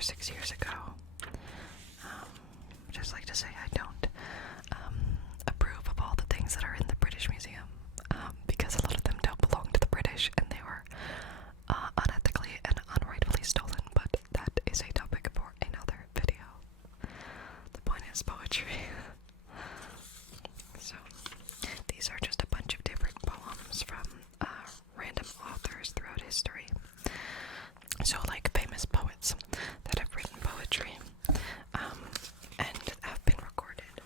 or 6 years ago. Just like to say I don't approve of all the things that are in the British Museum, because a lot of them don't belong to the British and they were unethically and unrightfully stolen, but that is a topic for another video. The point is poetry. So, these are just a bunch of different poems from random authors throughout history. So, like famous poets that have written poetry and have been recorded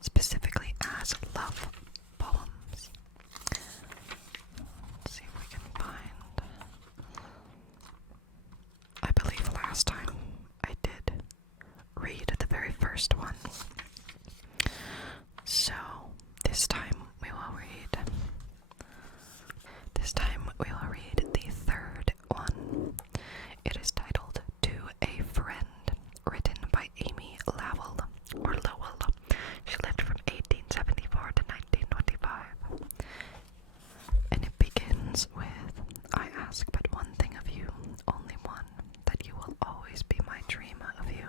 specifically as love poems. Let's see if we can find. I believe last time I did read the very first one. So this time we will read. This time we will read the third one. It is titled To a Friend, written by Amy Lowell, or Lowell. She lived from 1874 to 1925. And it begins with, I ask but one thing of you, only one, that you will always be my dream of you,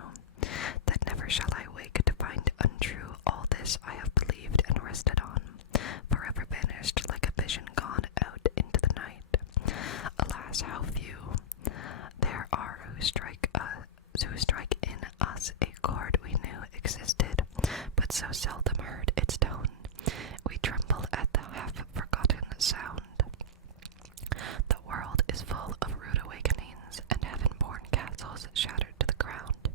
that never shall I wake to find untrue all this I have believed and rested on, forever vanished like a vision gone out into the night. Alas, how few there are who strike in us a chord we knew existed, but so seldom heard its tone, we tremble at the half-forgotten sound. The world is full of rude awakenings, and heaven-born castles shattered to the ground,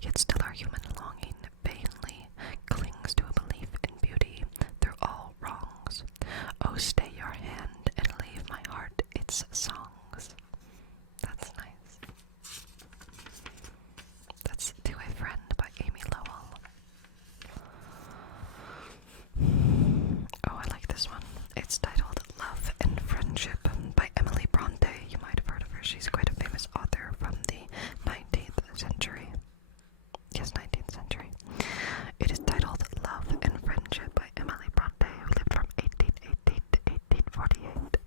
yet still our human longing vainly clings to a belief in beauty through all wrongs. Oh, stay your hand and leave my heart its songs. That's nice. That's To a Friend by Amy Lowell. Oh, I like this one. It's titled Love and Friendship by Emily Bronte. You might have heard of her. She's quite a famous author from the 19th century. Yes, 19th century. It is titled Love and Friendship by Emily Bronte, who lived from 1818 to 1848.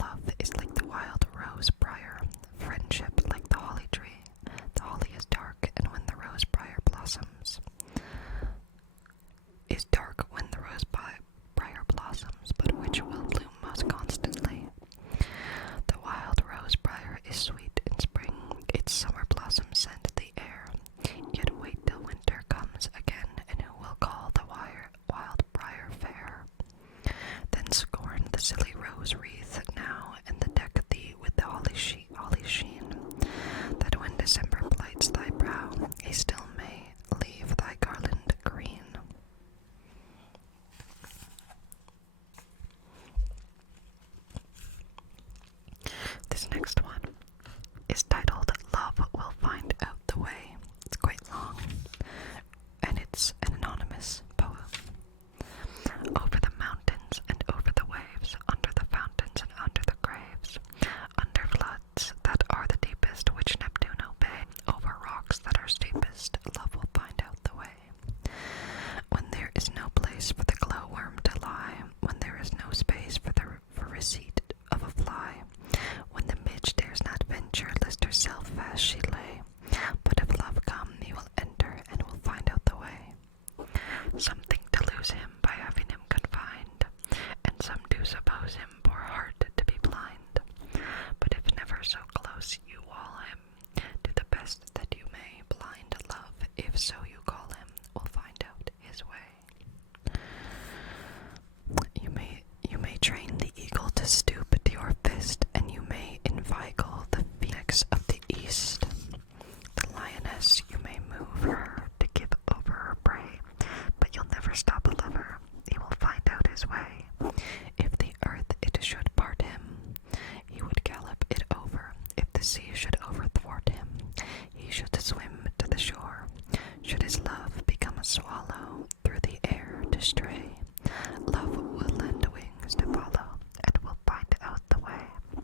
Love is like the wild rose briar, friendship like the holly tree. The holly is dark, and when the rose briar blossoms, but which will bloom most constantly? The wild rose briar is sweet in spring, its summer blossoms scent the air. Yet wait till winter comes again, and who will call the wild briar fair? Then scorn the silly rose wreath now, and deck thee with the holly sheen, that when December blights thy brow, he still may leave thy garland green. This next one is titled Love Will Find Out the Way. It's quite long, and it's an anonymous poem. Over the mountains and over the waves, under the fountains and under the graves, under floods that are the deepest which Neptune obey, over rocks that are steepest, love will find out the way. When there is no place for the glowworm to lie, when there is no space for receipt of a fly, when the midge dares not venture lest herself fast she lay, but if love come he will enter and will find out the way. Some think to lose him by having him confined, and some do suppose him poor heart to be blind. But if never so close you wall him, do the best that you may. Blind love, if so you call him, will find out his way. You may train the eagle to stoop to your fist, and you may inveigle the phoenix of the east. The lioness, you may move her to give over her prey, but you'll never stop a lover, he will find out his way. If the earth it should part him, he would gallop it over. If the sea should overthwart him, he should swim to the shore. Should his love become a swallow through the air to stray, love will lend wings to follow, and will find out the way.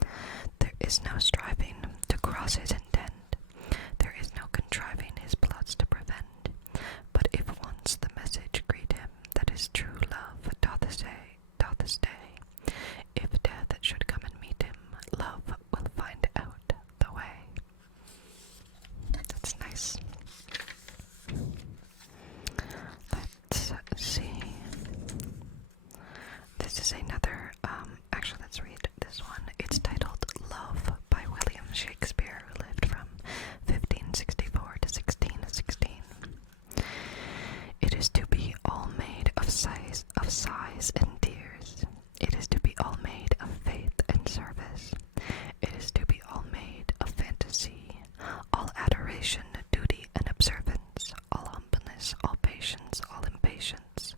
There is no striving to cross his intent, there is no contriving his plots to prevent. But if once the message greet him that his true love doth stay, if death should come and meet him, love will find out the way. This is another, actually let's read this one. It's titled Love by William Shakespeare, who lived from 1564 to 1616. It is to be all made of sighs and tears. It is to be all made of faith and service. It is to be all made of fantasy, all adoration, duty, and observance, all humbleness, all patience, all impatience,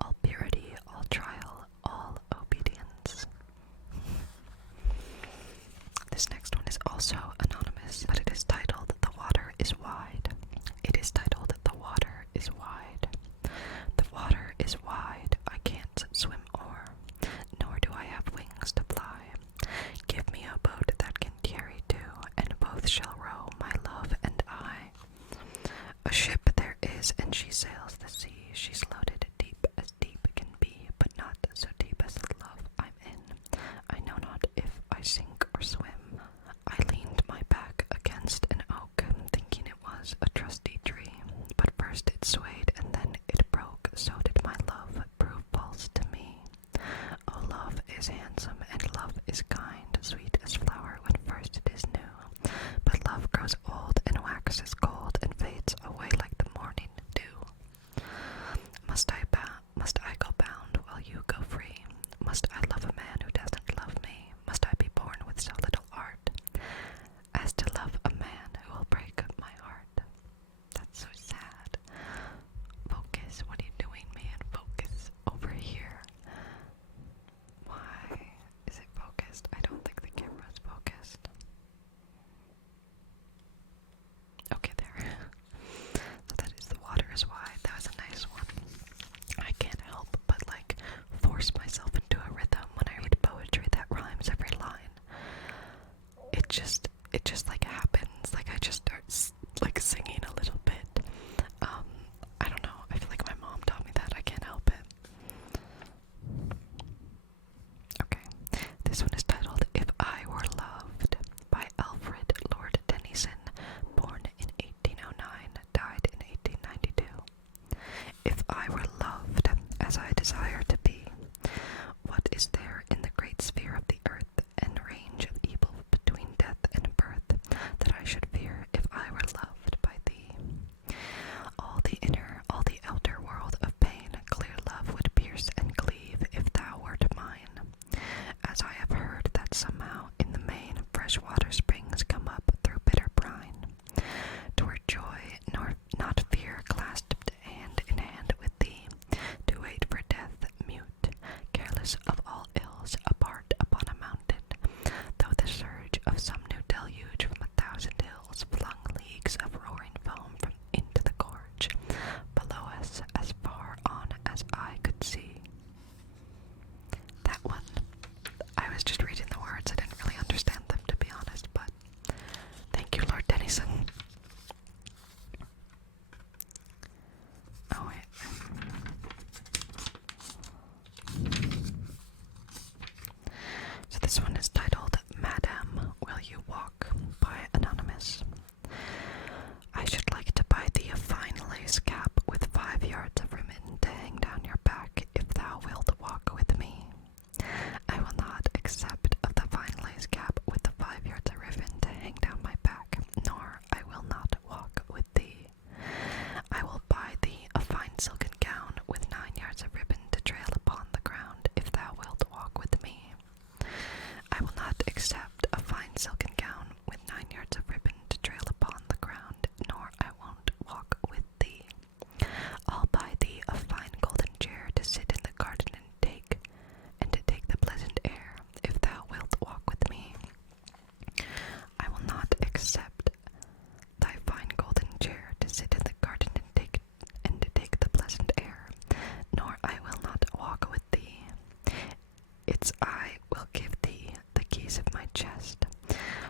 all purity, all trial, all obedience. This next one is also anonymous, but it is titled The Water is Wide. It is titled The Water is Wide. The water is wide, I can't swim o'er, nor do I have wings to fly. Give me a boat that can carry two, and both shall row, my love and I. A ship there is, and she sails the sea. She's loaded deep as deep can be, but not so deep as the love I'm in. I know not if I sink or swim. I leaned my back against an oak, thinking it was a trusty tree. But first it swayed, and then it broke. So did my love prove false to me. Oh, love is handsome, and love is kind, sweet as flower when first it is new. But love grows old, and waxes cold, and fades away like the morning dew. Must I go bound while you go free? Must I love a man who doesn't love me? Must I be born with so little art as to love a man who will break my heart? That's so sad. Focus, what are you doing, man? Focus over here. Why is it focused? I don't think the camera's focused. Okay, there. So that is The Water is Wide. That was a nice one. I can't help but force myself into a rhythm when I read poetry that rhymes every line. It just happens. I just start singing a little bit. I don't know. I feel like my mom taught me that. I can't help it. Okay. This one is titled If I Were Loved by Alfred Lord Tennyson, born in 1809, died in 1892. If I were loved as I desire to be, what is there in the great sphere of the earth and range of evil between death and birth that I should fear if I were loved by thee? All the inner, all the outer world of pain, clear love would pierce and cleave if thou wert mine. As I have heard that somehow in the main fresh water springs come up through bitter brine. 'Twere joy, nor not fear, clasped hand in hand with thee, to wait for death, mute, careless of all ills, apart upon a mountain, though the surge of some new deluge from 1,000 hills flung leagues of roaring foam from into the gorge, below us as far on as I could see. That one, I was just reading the words, I didn't really understand them, to be honest, but thank you, Lord Tennyson. Oh, wait. So this one is titled Madam, Will You Walk by Anonymous. I should like to buy thee a fine lace cap with 5 yards of ribbon to hang down your back if thou wilt walk with me. I will not accept of the fine lace cap with the 5 yards of ribbon to hang down my back, nor I will not walk with thee. I will buy thee a fine silken gown with 9 yards of ribbon to trail upon the ground if thou wilt walk with me. I will not accept a fine silken gown with 9 yards of ribbon to trail upon the ground, nor I won't walk with thee. I'll buy thee a fine golden chair to sit in the garden and to take the pleasant air, if thou wilt walk with me. I will not accept thy fine golden chair to sit in the garden and to take the pleasant air, nor I will not walk with thee. It's I will give thee the keys of my chest,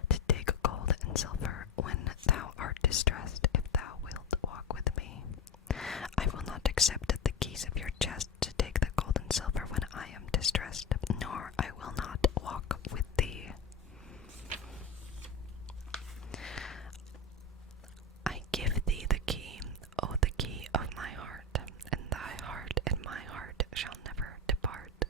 to take gold and silver when thou art distressed, if thou wilt walk with me. I will not accept the keys of your chest to take the gold and silver when I am distressed, nor I will not walk with thee. I give thee the key, oh the key of my heart, and thy heart and my heart shall never depart.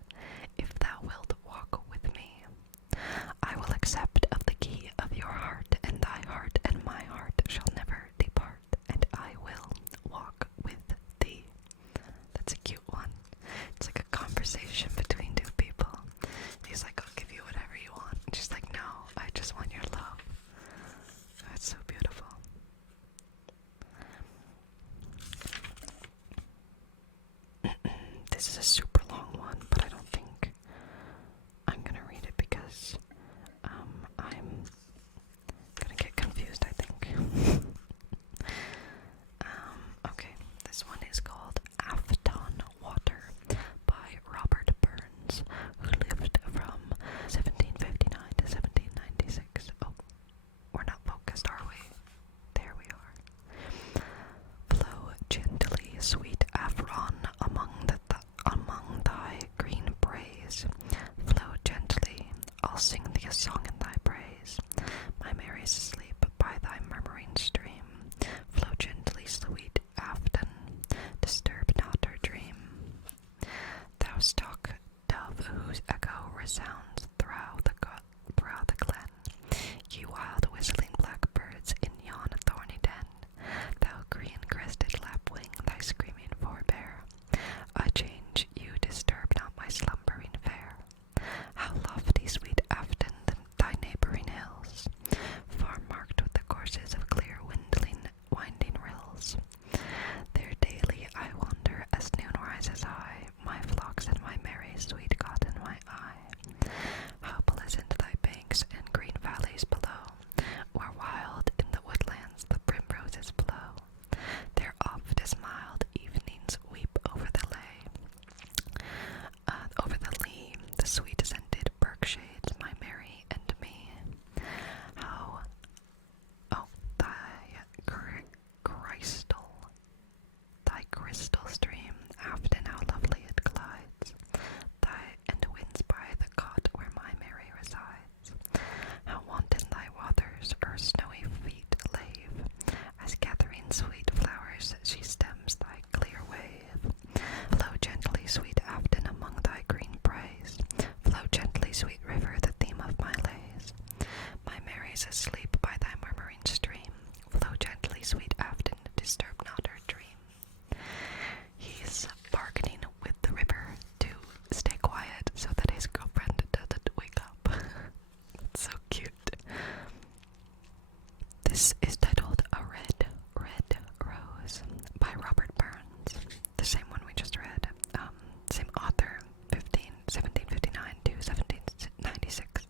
I'll sing thee a song in thy praise. My Mary's asleep by thy murmuring stream. Flow gently, sweet Afton, disturb not her dream. Thou stock dove whose echo resounds through the glen, ye wild whistling blackbirds in yon thorny den, thou green-crested lapwing, thy screaming forbear. A change you disturb not my slumbering fair. How lofty, sweet Afton, thy neighbouring hills, far marked with the courses of clear winding rills. There daily I wander as noon rises high, my flocks and my Mary sweet caught in my eye. How pleasant thy banks and green valleys below, where wild in the woodlands the primroses blow. There oft as mild evenings weep over the lea, the sweet scented birk shades my Mary and me. How, oh, thy crystal stream, Afton, how lovely it glides, and winds by the cot where my Mary resides. How wanton thy waters her snowy feet lave, as gathering sweet flowers she stems thy clear wave. Flow gently, sweet Afton, among thy green braes. Flow gently, sweet river, the theme of my lays. My Mary's asleep by thy murmuring stream. Flow gently, sweet Afton, disturb not her dream. He's bargaining with the river to stay quiet so that his girlfriend doesn't wake up. It's so cute. This is titled A Red, Red Rose by Robert Burns. The same one we just read. Same author, 1759 to 1796.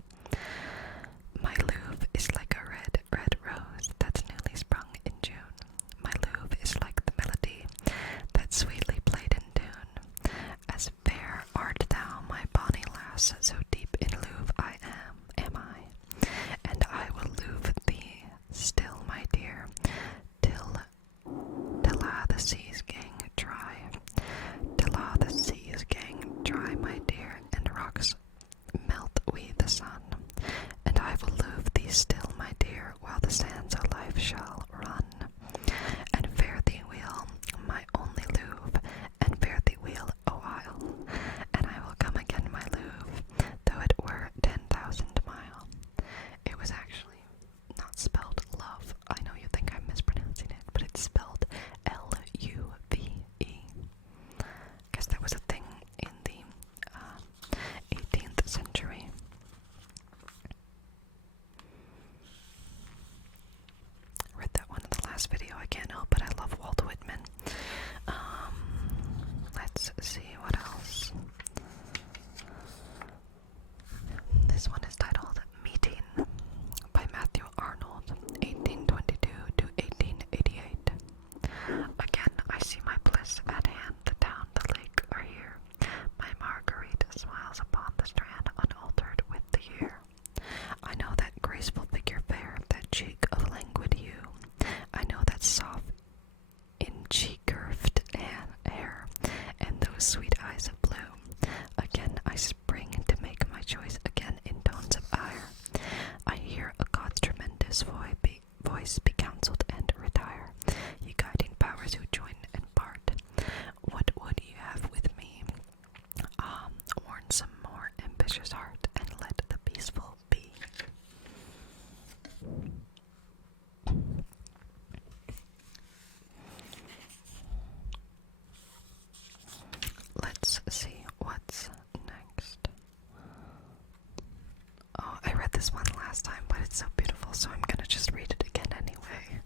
My Louvre is like a red, red rose that's newly sprung in June. My Louvre is like the melody that sweetly played in tune. As fair art thou, my bonny lass, so deep in Louvre I am I. And I will Louvre thee still, my dear, till the seas gang dry. Till the seas gang dry, my dear, and rocks melt we the sun. And I will Louvre thee still, my dear, while the sands of life shall run. And fare thee weel, my only Louvre, and fare thee weel a while. And I will come again, my Louvre, though it were 10,000 mile. It was actually not spelled love. I know you think I'm mispronouncing it, but it's spelled L-U-V-E. Guess that was a thing in the 18th century. Read that one in the last video. I can't help but I love Walt Whitman. Let's see what else. This one is titled Meeting by Matthew Arnold, 1822 to 1888. Again, I see my bliss at hand, the town, the lake are here. My Marguerite smiles upon the strand, unaltered with the year. I know that graceful figure fair, that cheek of languid hue. I know that soft in-cheek-curved hair, and those sweet eyes of blue. Again I spring to make my choice, again in tones of ire. I hear a God's tremendous voice be counselled and retire. Ye guiding powers who join and part, what would you have with me? Warn some more ambitious heart, and let the peaceful be. Let's see what's next. Oh, I read this one last time, but it's so beautiful, so I'm gonna just read it again anyway.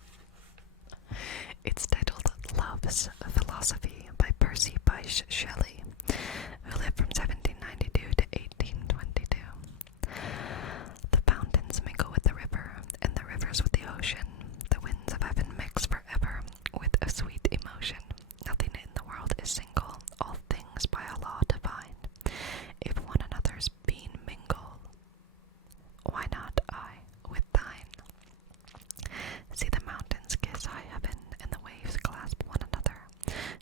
It's titled Love's Philosophy by Percy Bysshe Shelley, who lived from 1792 to 1822. The fountains mingle with the river, and the rivers with the ocean. The winds of heaven mix forever with a sweet emotion. Nothing in the world is single, all things by a law divine. If one another's being mingle, why not I with thine? See the mountains kiss high heaven, and the waves clasp one another.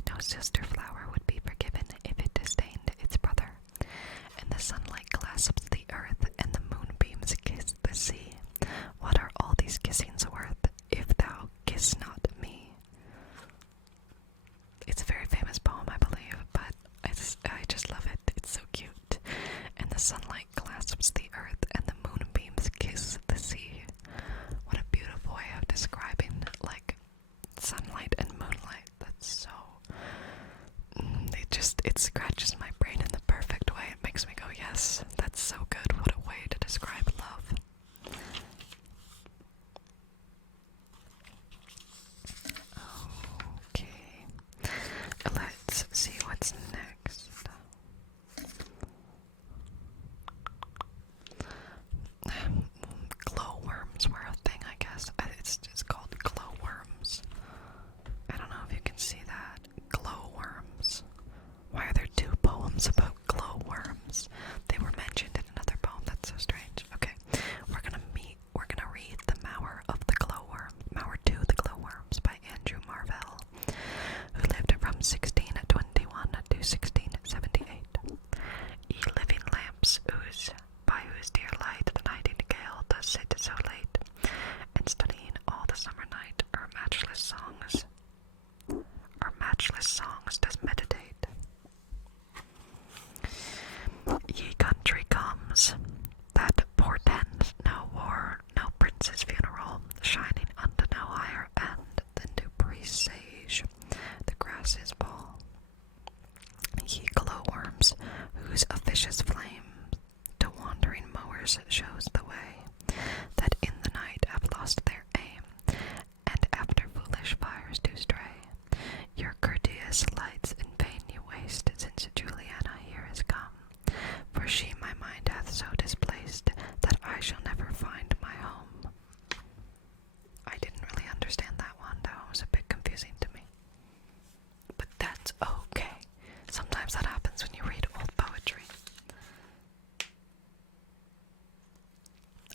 No sister flower would be forgiven if it disdained its brother. And the sunlight clasps the earth, and the moon sea. What are all these kissings worth, if thou kiss not me? It's a very famous poem, I believe, but I just love it. It's so cute. And the sunlight clasps the earth, and the moonbeams kiss the sea. What a beautiful way of describing, like, sunlight and moonlight. That's so... it scratches my brain in the perfect way. It makes me go, yes, that's so good. What a way to describe love. Okay, let's see what's next. Glowworms were a thing, I guess. It's just called glowworms. I don't know if you can see that. Glowworms. Why are there two poems about glowworms? They were mentioned in another poem. That's so strange. Okay, we're gonna read The Mower of the Glowworm. Mower 2, The Glowworms by Andrew Marvell, who lived from 1621 to 1678. Ye living lamps, by whose dear light the nightingale does sit so late, and studying all the summer night her matchless songs does meditate. Ye country comes, that portends no war, no prince's funeral, shining unto no higher end than to presage the grasses ball. Ye glowworms, whose officious flame to wandering mowers shows the way, that in the night have lost their aim, and after foolish fires do stray. Your courteous lights in vain you waste, since Juliana here is come, for she my mind hath so displaced, that I shall never find my home. I didn't really understand that one, though. It was a bit confusing to me. But that's okay. Sometimes that happens when you read old poetry.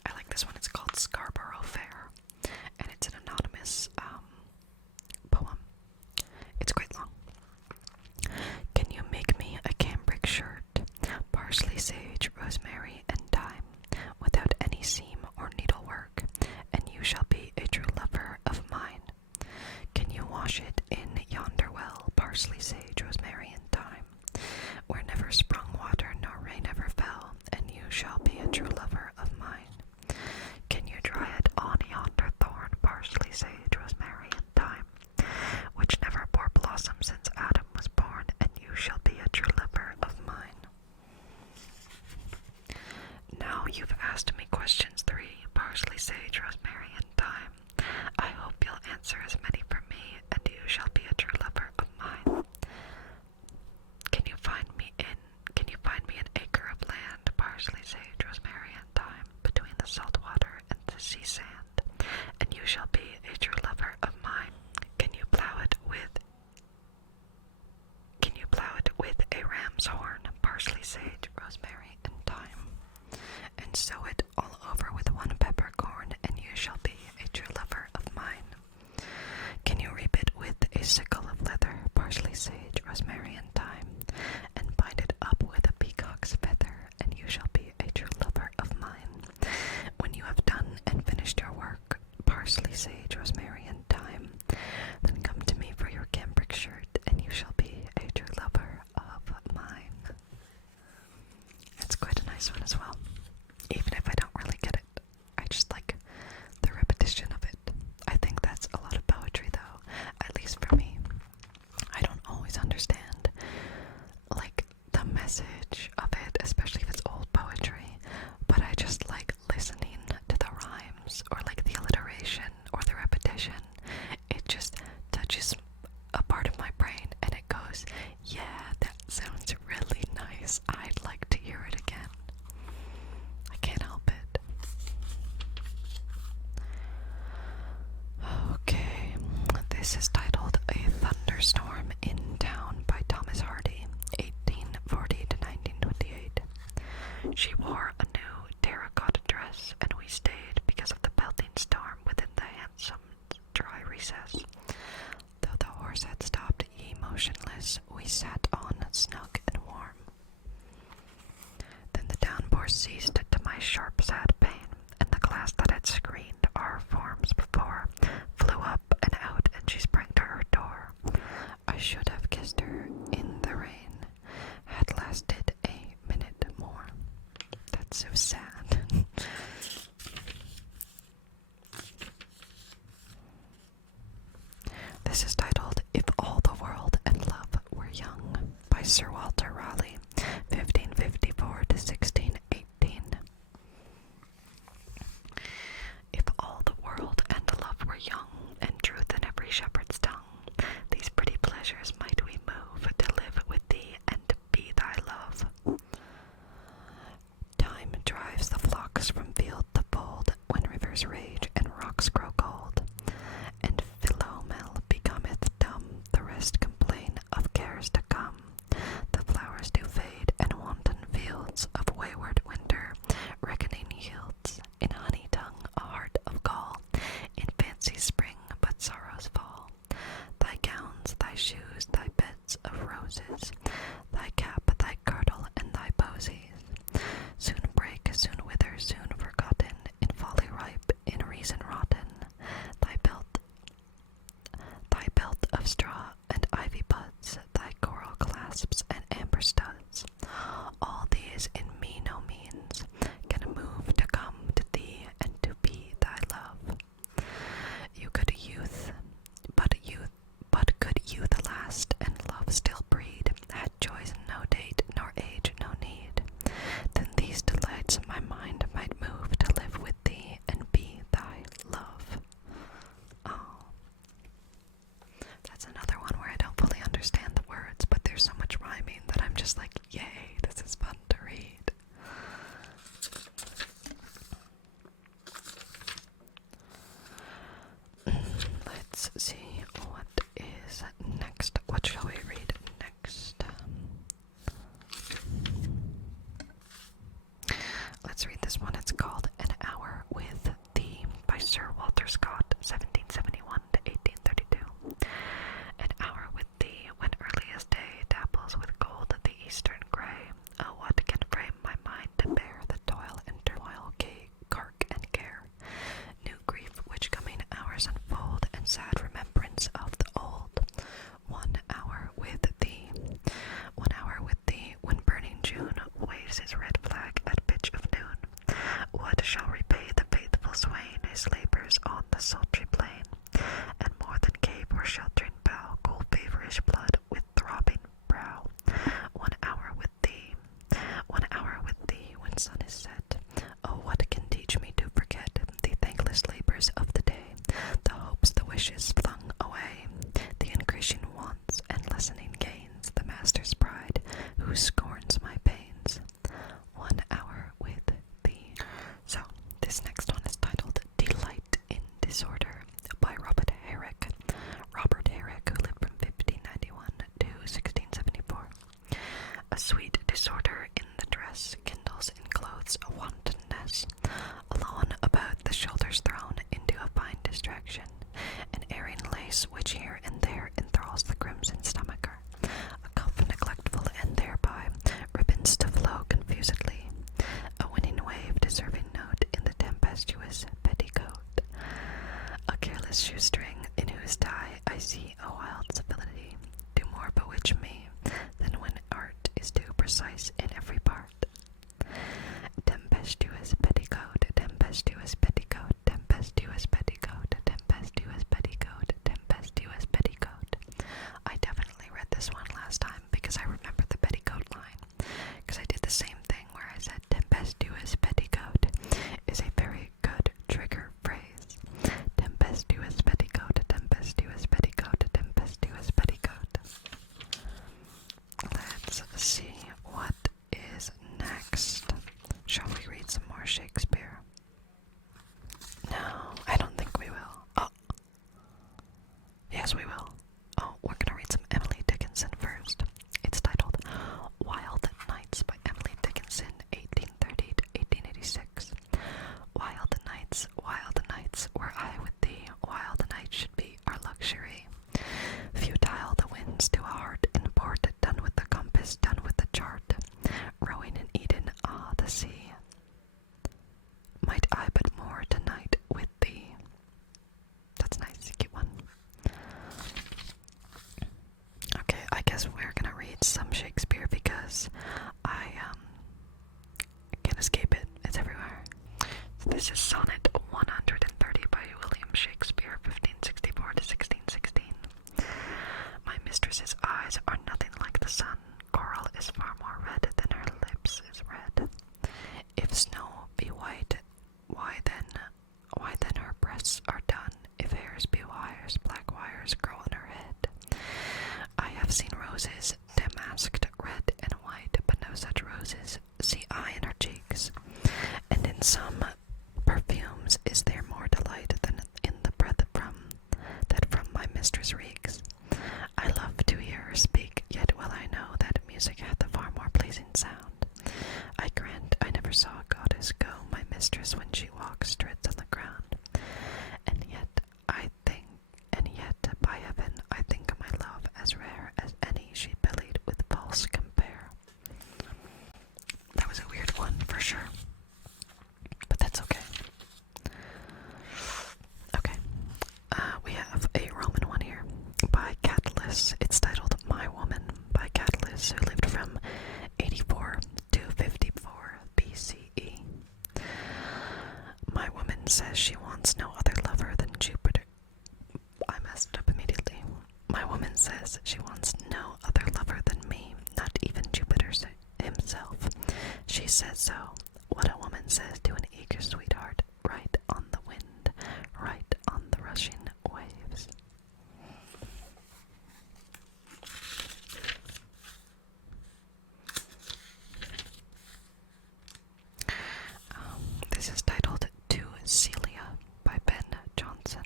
I like this one. It's called Scarborough Fair, and it's an anonymous poem. It's quite long. Can you make me a cambric shirt, parsley, sage, rosemary, and thyme, without any seam or needlework, and you shall be a true lover of mine? Can you wash it in yonder well, parsley, sage, rosemary, and thyme, where never sprung water nor rain ever fell, and you shall be a true lover of mine? Can you dry it on yonder thorn, parsley, sage, rosemary, and thyme, which never bore blossom since Adam was born, and you shall be a true lover of mine? Now you've asked me questions 3, parsley, sage, rosemary, and thyme. I hope you'll answer as many for me, and you shall be a true lover of mine. Can you find me an acre of land, parsley, sage, rosemary, and thyme, between the salt water and the sea sand, and you shall be a true lover of mine? Can you plow it with a ram's horn, parsley, sage, rosemary, and thyme, and sow it all over with 1 peppercorn, and you shall be a true lover of mine? Can you reap it with a sickle of leather, parsley, sage, rosemary, and thyme, and bind it up with a peacock's feather, and you shall be a true lover of mine? When you have done and finished your work, parsley, sage, rosemary, and thyme, then come to me for your cambric shirt, and you shall be a true lover of mine. It's quite a nice one as well. Even if I don't really get it, I just like the repetition of it. I think that's a lot of poetry, though, at least for me. I don't always understand, like, the message of it, especially if it's old poetry, but I just like listening to the rhymes, or like the alliteration, or the repetition. It just touches a part of my brain, and it goes, yeah, that sounds really nice. I'd like to hear it again. I can't help it. Okay, this is titled A Thunderstorm in Town by Thomas Hardy, 1840 to 1928. She wore a new terracotta dress, and we stayed because of the pelting storm within the handsome dry recess. Though the horse had stopped ye motionless, we sat on snug and warm. Then the downpour ceased to my sharp sad pain, and the glass That's so sad. This is titled If All the World and Love Were Young by Sir Walter Raleigh, 1554 to 1618. If all the world and love were young, and truth in every shepherd's tongue, these pretty pleasures might we move, to live with thee and to be thy love. Time drives the flocks from field to fold, when rivers rage and rocks grow cold, and Philomel becometh dumb, the rest complain of cares to come. The flowers do fade, and wanton fields of wayward winter reckoning yields. In honey tongue a heart of gall, in fancy spring but sorrows fall. Thy gowns, thy shoes, thy beds of roses, thy cap, thy girdle, and thy posies, soon break, soon wither, soon forgotten, in folly ripe, in reason rotten. Thy belt of straw and ivy buds, thy coral clasps and amber studs, all these in me no means can move to come to thee and to be thy love. You could could youth last and love still breed, had joys no date, nor age no need, then these delights my mind might move to live with thee and be thy love. Oh. That's another one where I don't fully understand the words, but there's so much rhyming that I'm just like, yay, this is fun to read. Let's see what is next. What shall we read next? Let's read this one. It's called An Hour with Thee by Sir Walter Scott, 1771 to 1832. An hour with thee, when earliest day dapples with gold the eastern grey. Oh, what can frame my mind to bear the toil and turmoil, cark and care? New grief which coming hours unfold, and sad remembrance of the old. 1 hour with thee. 1 hour with thee, when burning June waves his red flag at pitch of noon. What shall repay the faithful swain his labors on the sultry plain? And more than cave or sheltering bough, cool feverish blood with throbbing brow. 1 hour with thee. 1 hour with thee, when sun is set. Oh, what can teach me to forget the thankless labors of the day, the hopes, the wishes flung away, the increasing wants and lessening gains, the master's pride who scorns my pains. 1 hour with thee. So, this next one is titled Delight in Disorder by Robert Herrick. Robert Herrick, who lived from 1591 to 1674. A sweet disorder in the dress kindles in clothes a wantonness, alone about the shoulders thrown into a fine distraction, an erring lace which here and there enthralls the crimson stomacher, a cuff neglectful and thereby ribbons to flow confusedly, a winning wave deserving note in the tempestuous petticoat, a careless shoestring in whose tie I see a wild civility, do more bewitch me than when art is too precise in every part. Tempestuous petticoat, tempestuous petticoat, tempestuous petticoat, tempestuous petticoat, tempestuous petticoat. I definitely read this one last time because I remember the petticoat line, because I did the same thing where I said tempestuous petticoat is a very good trigger phrase. Tempestuous petticoat. This is Sonnet 130 by William Shakespeare, 1564 to 1616. My mistress's eyes are nothing like the sun. Coral is far more red than her lips is red. If snow be white, why then her breasts are dun. If hairs be wires, black wires grow on her head. I have seen roses damasked red and white, but no such roses see I in her cheeks. And in some perfumes is there more delight than in the breath that from my mistress reeks. I love to hear her speak, yet well I know that music hath a far more pleasing sound. I grant I never saw a goddess go. My mistress when she walks treads on the ground. And yet by heaven I think my love as rare as any she bellied with false compare. That was a weird one for sure, but that's okay. Okay, we have a Roman one here by Catullus. It's titled My Woman by Catullus, who lived from 84 to 54 BCE. My woman says she wants no other lover than Jupiter. I messed up immediately. My woman says she wants no other lover than me, not even Jupiter himself. She says so. What a woman says to an eager sweetheart, right on the wind, right on the rushing waves. This is titled To Celia by Ben Jonson.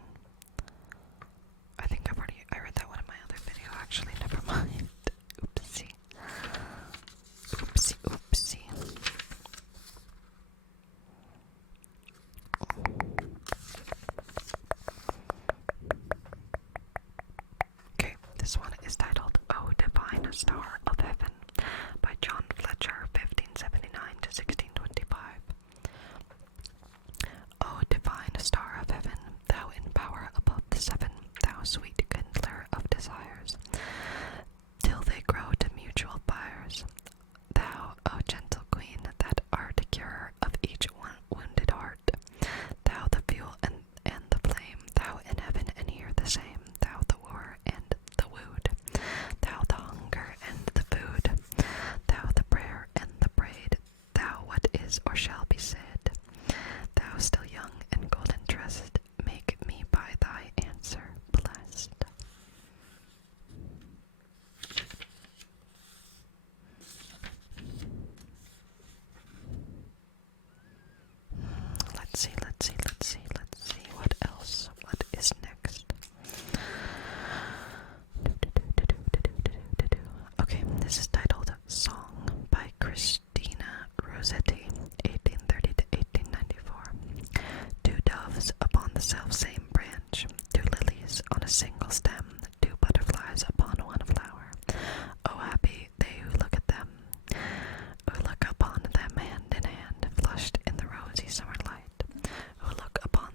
I think I read that one in my other video, actually, never mind. Oopsie. Oopsie, oopsie. Okay, this one is titled O Divine Star of Heaven by John Fletcher, 1579 to 1625. O divine star of heaven, thou in power above the seven, thou sweet kindler of desires, till they grow to mutual fires. Thou, O gentle queen, that art a curer of each one wounded heart, thou the fuel and the flame, thou in heaven and here the same, thou the wooer and the wooed, thou the hunger and the food, thou the prayer and the prayed, thou what is or shall be said. Thou still young and golden tressed, make me by thy answer blessed. Let's see, what else? What is next? Okay, this is titled Song by Christina Rossetti, 1830 to 1894. Two doves upon the self-same branch, two lilies on a single stem, two butterflies upon one flower. Oh, happy they who look at them, who look upon them hand in hand, flushed in the rosy summer light, who look upon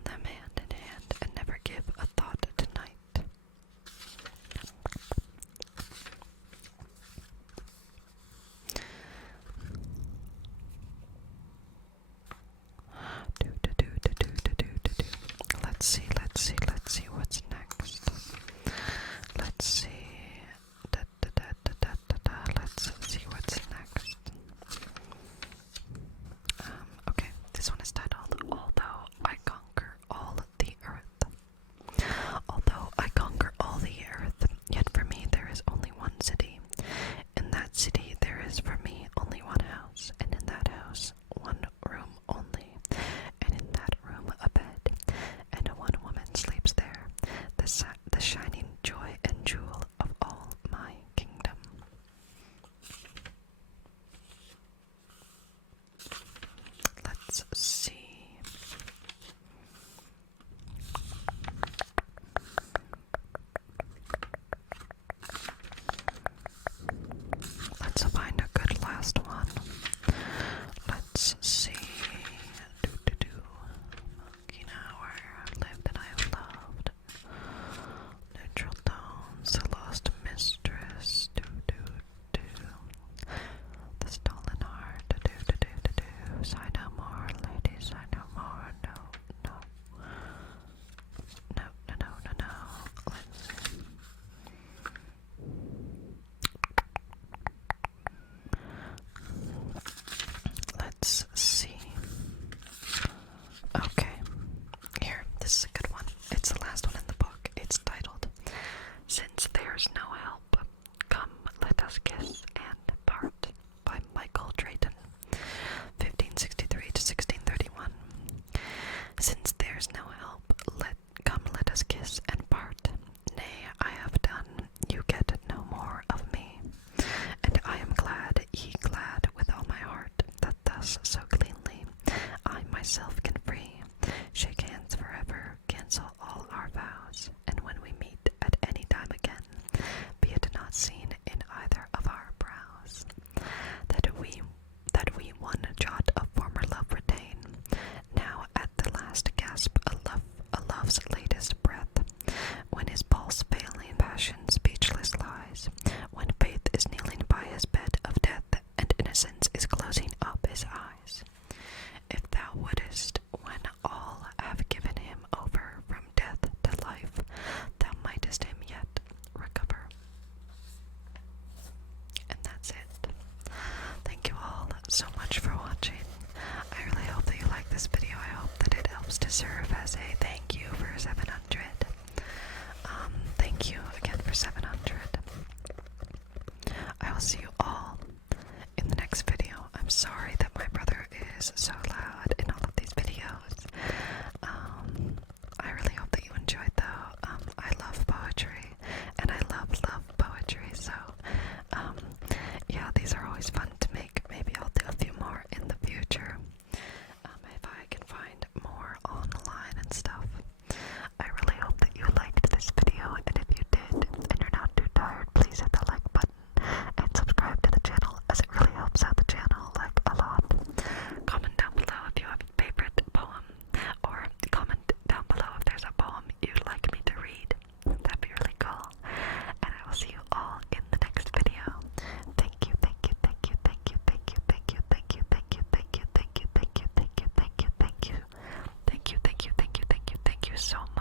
myself can free. Shake hands forever, cancel all our vows, and when we meet at any time again, be it not seen in either of our brows, that we one jot of former love retain, now at the last gasp a love's latest breath, when his pulse failing, passion speechless lies, when faith is kneeling by his bed of death, and innocence is closing up his eyes. If thou wouldest, when all have given him over from death to life, thou mightest him yet recover. And that's it. Thank you all so much for watching. I really hope that you like this video. I hope that it helps to serve as a thank you for 700. Thank you again for 700. I will see you all in the next video. I'm sorry that my brother is so loud in all of these videos. I really hope that you enjoyed though. I love poetry, and I love poetry, so yeah, these are always fun to make. Maybe I'll do a few more in the future, if I can find more online and stuff. I really hope that you liked this video, and if you did, and you're not too tired, please hit the like button and subscribe to the channel, as it really helps out the channel, like, a lot. Comment down below if you have a favorite poem, or comment down below if there's a poem you'd like me to read. That'd be really cool. And I will see you all in the next video. Thank you, thank you, thank you, thank you, thank you, thank you, thank you, thank you, thank you, thank you, thank you, thank you, thank you, thank you, thank you, thank you, thank you, thank you so much.